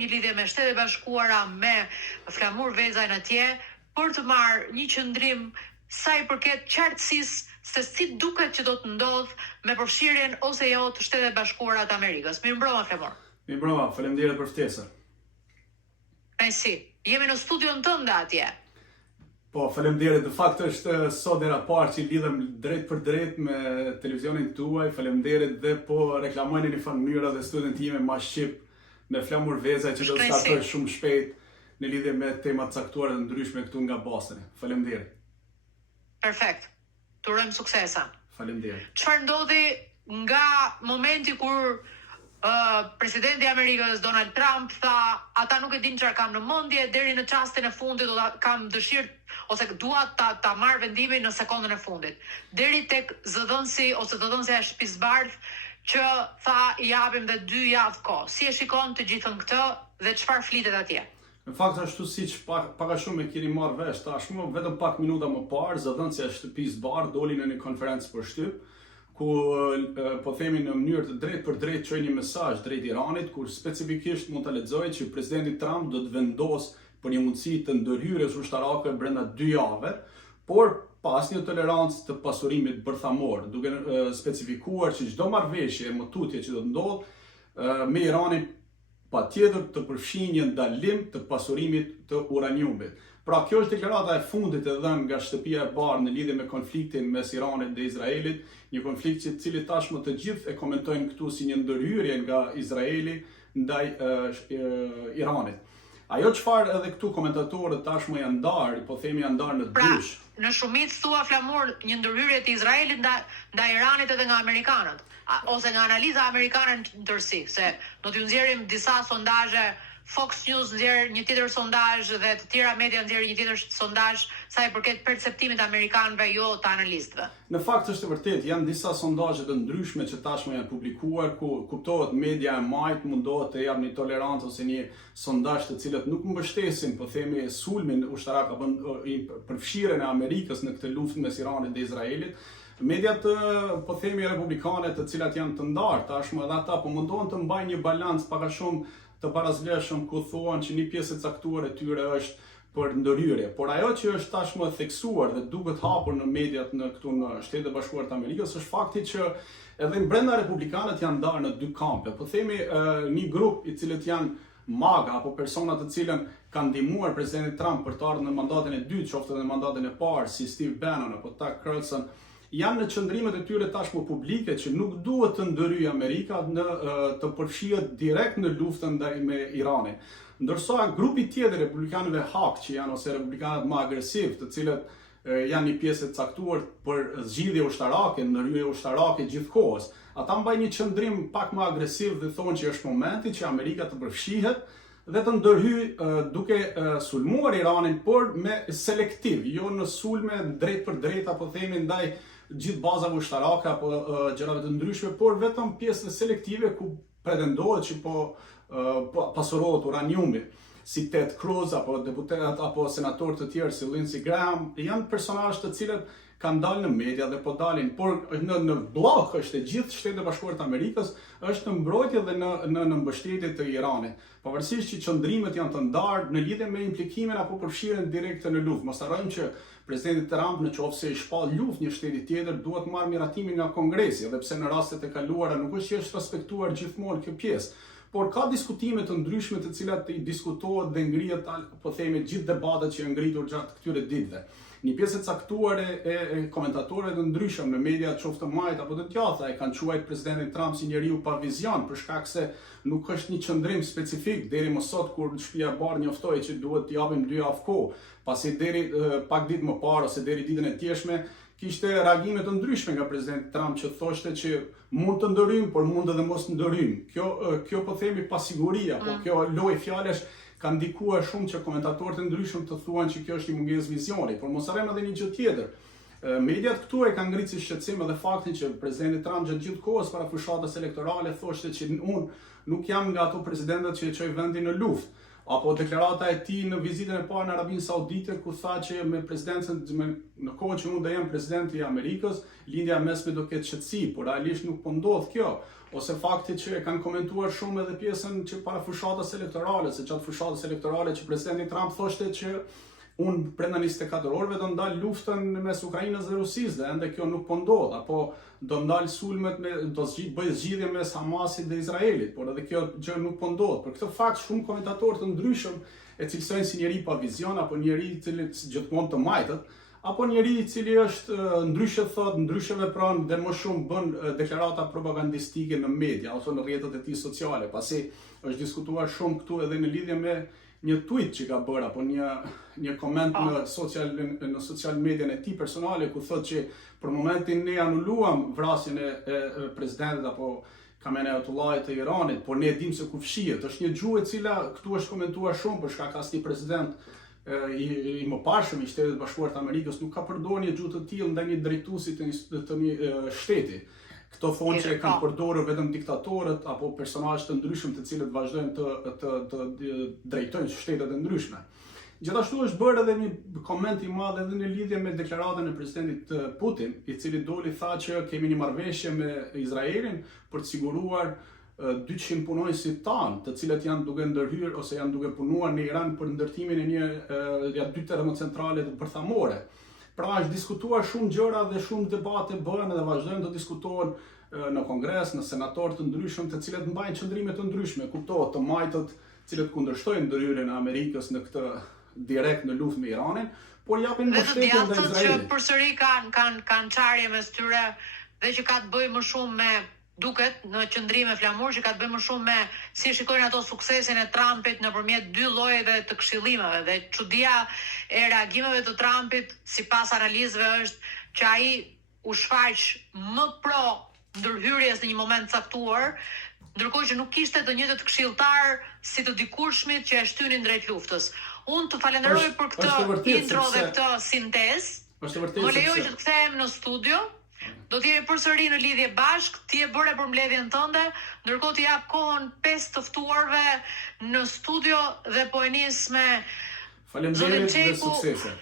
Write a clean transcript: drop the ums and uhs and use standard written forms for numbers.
një lidhje me Shtetet e Bashkuara, me Flamur Vezajn atje, për të marrë një qëndrim sa i përket qartësisë se si duket që do të ndodh me përfshirjen ose jo të Shtetet e Bashkuara të Amerikës. Mirëmbrëma Flamur. Mirëmbrëma, faleminderit për ftesën. Si, jemi në studion tënde atje. Po, faleminderit. Në fakt është sot era parë që lidhem drejt për drejt me televizionin tuaj. Faleminderit dhe po reklamojnë një mënyrë dhe studion time ma shqip me Flamur Vezaj që do të startoj shumë shpejt në lidhje me temat caktuara të ndryshme këtu nga Bostoni. Faleminderit. Perfekt. Të urojmë suksesa. Faleminderit. Çfarë ndodhi nga momenti kur presidenti i Amerikës Donald Trump tha ata nuk e din çfarë kam në mendje, deri në çastin e fundit kam dëshirë ose dua ta marr vendimin në sekondën e fundit. Deri tek zëdhënësi ose zëdhënësja e shtëpisë bardh që tha i japim dhe 2 javë kohë. Si e shikon të gjithën këtë dhe çfarë flitet atje? Në fakt ashtu siç pak a shumë e keni marrë vesh tashmë, vetëm pak minuta më parë zëdhënësja e shtëpisë bardh doli në një konferencë për shtyp, ku po themi në mënyrë të drejtë për drejtë çoi një mesazh drejt Iranit, kur specifikisht mund ta lexojë që presidenti Trump do të vendos për një mundësi të ndërhyrjes ushtarake brenda 2 javëve, por pas një tolerancë të pasurimit bërthamor, duke specifikuar që çdo marrëveshje e motutje që do të ndodhë me Iranin patjetër të përfshin një ndalim të pasurimit të uraniumit. Pra kjo është deklarata e fundit e dhënë nga Shtëpia e Bardhë në lidhje me konfliktin mes Iranit dhe Izraelit, një konflikt që cili tashmë të gjithë e komentojnë këtu si një ndërhyrje nga Izraeli ndaj Iranit. Ajo çfarë edhe këtu komentatorët tashmë janë ndarë, po themi janë ndarë në dysh. Pra, në shumicë thua Flamur një ndërhyrje të Izraelit ndaj Iranit edhe nga amerikanët, ose nga analiza amerikane në tërësi, se do t'ju nxjerrim disa sondazhe. Fox News nxjerr një tjetër sondazh dhe të tjera media nxjerrin një tjetër sondazh sa i përket perceptimit amerikanëve jo të analistëve. Në fakt është e vërtetë, janë disa sondazhe të ndryshme që tashmë janë publikuar, ku kuptohet media e majt mundohet të japë një tolerancë ose një sondazh të cilët nuk mbështesin, po themi, sulmin ushtarak apo përfshirjen e Amerikës në këtë luftë mes Iranit dhe Izraelit. Mediat, po themi, republikane të cilat janë të ndarë tashmë edhe ata po mundohen të mbajnë një balancë pak a shumë të parazleshëm, ku thuan që një pjesë e caktuar e tyre është për ndërhyrje. Por ajo që është tashmë theksuar dhe duket hapur në mediat këtu në Shtetet e Bashkuara të Amerikës është fakti që edhe brenda republikanët janë ndarë në 2 kampe. Po themi një grup i cilët janë maga apo persona të cilën kanë ndihmuar presidentin Trump për të ardhur në mandatin e dytë, qoftë edhe në mandatin e parë, si Steve Bannon apo Tucker Carlson, janë në qëndrimet e tyre tashmë publike që nuk duhet të ndërhyjë Amerika të përfshihet direkt në luftën me Iranin. Ndërsa grupi tjetër republikanëve hak që janë ose republikanët më agresiv, të cilët janë një pjesë e caktuar për zgjidhje ushtarake, ndërhyrje ushtarake gjithkohës, ata mbajnë një qëndrim pak më agresiv dhe thonë që është momenti që Amerika të përfshihet dhe të ndërhyjë duke sulmuar Iranin, por me selektiv, jo në sulme drejt për drejt apo themi ndaj gjithë bazave ushtarake apo gjërave të ndryshme, por vetëm pjesë selektive ku pretendohet që pasurohet uraniumi, si Ted Cruz apo deputet apo senator të tjerë si Lindsey Graham, janë personazhe të cilët kanë dalë në media dhe po dalin, por në blok është e gjithë Shtetet e Bashkuara të Amerikës është në mbrojtje dhe në mbështetje të Iranit. Pavarësisht që qëndrimet janë të ndarë në lidhje me implikimin apo përfshirjen direkte në luftë. Mos harrojmë që presidenti Trump nëse i shpall luftë një shteti tjetër duhet marrë miratimin nga Kongresi, edhe pse në rastet e kaluara nuk është respektuar gjithmonë kjo pjesë. Por ka diskutime të ndryshme të cilat i diskutohet dhe ngrihet, po themi, gjithë debatet që janë ngritur gjatë këtyre ditëve. Një pjesë e caktuar e komentatorëve të ndryshëm në media qoftë majt apo të djatha e kanë quajtur presidentin Trump si njeriu pa vizion, për shkak se nuk është një qëndrim specifik deri më sot kur Shtëpia e Bardhë njoftoi që duhet t'i japim 2 javë kohë, pasi deri pak ditë më parë ose deri ditën e tjeshme kishte reagime të ndryshme nga presidenti Trump që thoshte që mund të ndërhyjmë, por mund edhe mos ndërhyjmë. Kjo po themi pasiguria, po kjo lojë fjalesh ka ndikuar shumë që komentatorët e ndryshëm të thuan që kjo është një mungesë vizioni, por mos harrojmë edhe një gjë tjetër. Mediat këtu e kanë ngritur si shqetësim edhe faktin që presidenti Trump gjatë gjithë kohës para fushatës elektorale thoshte që unë nuk jam nga ato presidentët që e çoj vendin në luftë. Apo deklarata e tij në vizitën e parë në Arabinë Saudite, ku tha që me presidencën, në kohën që unë do jem presidenti i Amerikës, lindja mesme do ketë qetësi, por realisht nuk po ndodh kjo. Ose fakti që e kanë komentuar shumë edhe pjesën që para fushatës elektorale, se gjatë fushatës elektorale që presidenti Trump thoshte që unë brenda 24 orëve do ndal luftën mes Ukrainës dhe Rusisë, dhe ende kjo nuk po ndodh, apo do ndal sulmet do bëj zgjidhje mes Hamasit dhe Izraelit, por edhe kjo gjë nuk po ndodh. Për këtë fakt shumë komentatorë të ndryshëm e cilësojnë si njeri pa vizion, apo njeri i cili gjithmonë të majtët, apo njeri i cili është ndryshe thot, ndryshe vepron dhe më shumë bën deklarata propagandistike në media ose në rrjetet e tij sociale. Pasi është diskutuar shumë këtu edhe në lidhje me një tweet që ka bërë, apo një koment në social median e tij personale, ku thotë që për momentin ne anuluam vrasjen e presidentit apo Khamenei Ayatollahit të Iranit, por ne dim se ku fshihet. Është një gjuhë e cila këtu është komentuar shumë për shkak asnjë president i mëparshëm i Shtetit Bashkuar të Amerikës nuk ka përdorur një gjuhë të tillë ndaj një drejtuesi të një shteti. Këto thonë që e kanë përdorur vetëm diktatorët apo personazhe të ndryshëm të cilët vazhdojnë të drejtojnë shtetet e ndryshme. Gjithashtu është bërë edhe një koment i madh edhe në lidhje me deklaratën e presidentit Putin, i cili doli tha që kemi një marrëveshje me Izraelin për të siguruar 200 punonjësit tanë, të cilët janë duke ndërhyrë ose janë duke punuar në Iran për ndërtimin e 2 termocentrale bërthamore. Pra është diskutuar shumë gjëra dhe shumë debate bëhen dhe vazhdojnë të diskutohen në Kongres, në senatorë të ndryshëm, të cilët mbajnë qëndrime të ndryshme, kuptohet të majtët, cilët kundërshtojnë ndërhyrjen e Amerikës në këtë direkt në luftë me Iranin, por japin mbështetje ndaj Izraelit. Që përsëri kanë çarje mes tyre dhe që ka të bëjë më shumë me duket në qëndrime flamur që ka të bëjë më shumë me si shikojnë ato suksesin e Trumpit nëpërmjet 2 llojeve të këshillimeve, dhe çudia e reagimeve të Trumpit sipas analizëve është që ai u shfaq më pro ndërhyrjes në një moment caktuar, ndërkohë që nuk kishte të njëjtët këshilltar si të dikurshmit që e shtynin drejt luftës. Unë të falenderoj për këtë intro dhe këtë sintezë. Më lejoj që të kthehem në studio. Do të jemi përsëri në lidhje bashk, ti e bëre përmbledhjen tënde, ndërkohë të jap kohën 5 të ftuarve në studio dhe po e nis me Faleminderit dhe suksese.